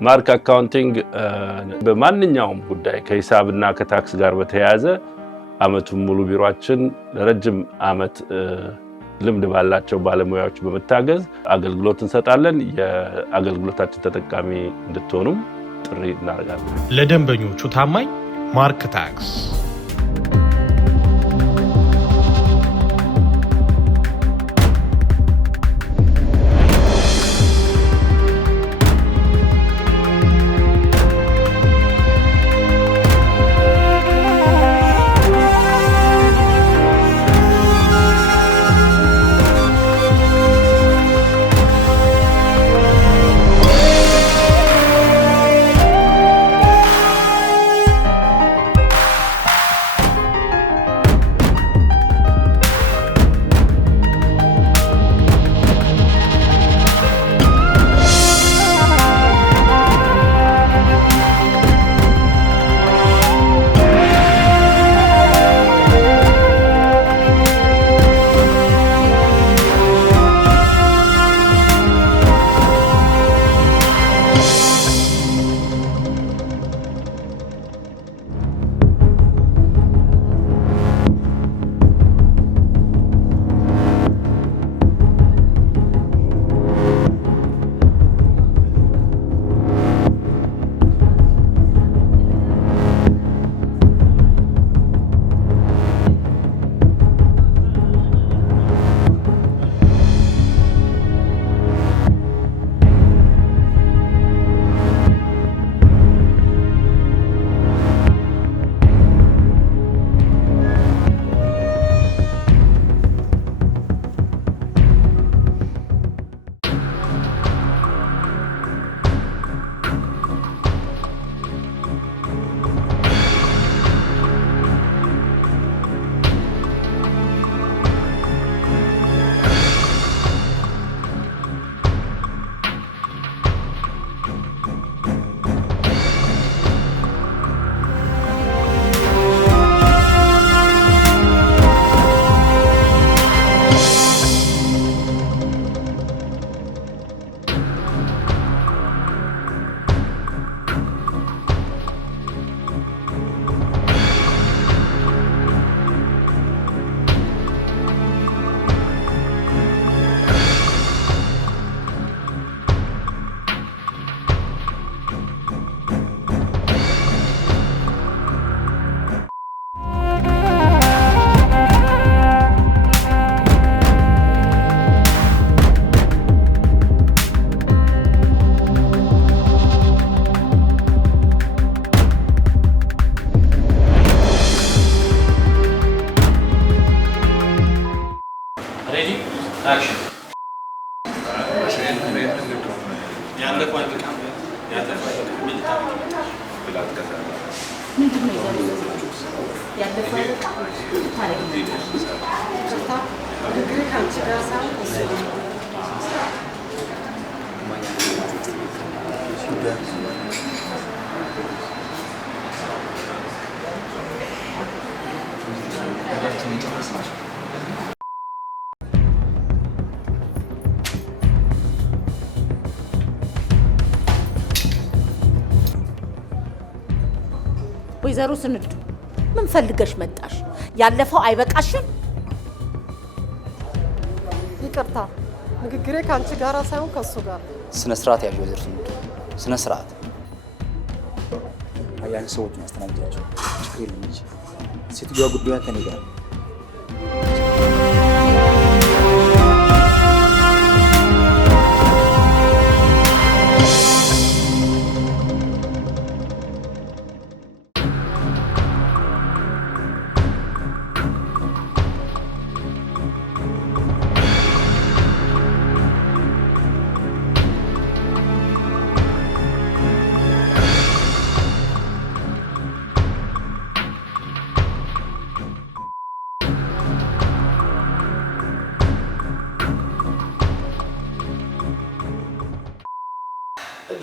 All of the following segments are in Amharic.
ማርክ አካውንቲንግ በማንኛውም ጉዳይ ከሂሳብና ከታክስ ጋር በተያያዘ አመቱን ሙሉ ቢሮአችን ለረጅም አመት ልምድ ባላቸው ባለሙያዎች በመታገዝ አገልግሎት እንሰጣለን። የአገልግሎታችን ተጠቃሚ እንድትሆኑም ጥሪ እናደርጋለን። ለደንበኞቹ ታማኝ ማርክ ታክስ። ወይዘሮ ስንዱ ምን ፈልገሽ መጣሽ? ያለፈው አይበቃሽም? ይቅርታ፣ ንግግሬ ካንቺ ጋር ሳይሆን ከሱ ጋር። ስነ ስርዓት ያዥ ወይዘሮ ስንዱ፣ ስነ ስርዓት። አያሌ ሰዎች ማስተናገጃቸው ችግር የለም እንጂ ሴትዮዋ ጉዳዩን ከኔ ጋር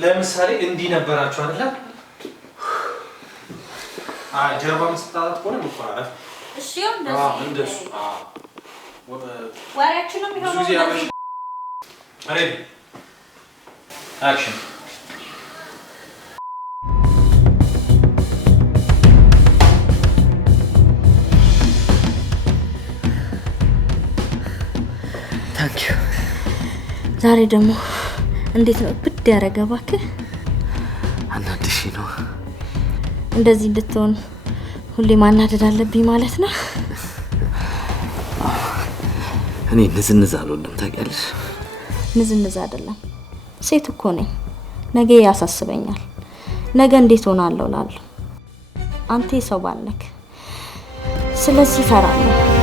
ለምሳሌ እንዲህ ነበራችሁ አይደል? ጀርባ መስጣት ሆነ መቆራረጥ። እሺ እንደሱ ወሬያችን ነው የሚሆነው። ሬዲ አክሽን። ዛሬ ደግሞ እንዴት ነው ብድ ያረጋባክ? አናድሽ ነው እንደዚህ እንድትሆን ሁሌ ማናደድ አለብኝ ማለት ነው? እኔ ንዝንዝ አልወድም ታውቂያለሽ። ንዝንዝ አይደለም ሴት እኮ ነኝ። ነገ ያሳስበኛል። ነገ እንዴት ሆናለሁ ላል አንተ ሰው ባልነክ ስለዚህ ፈራለሁ።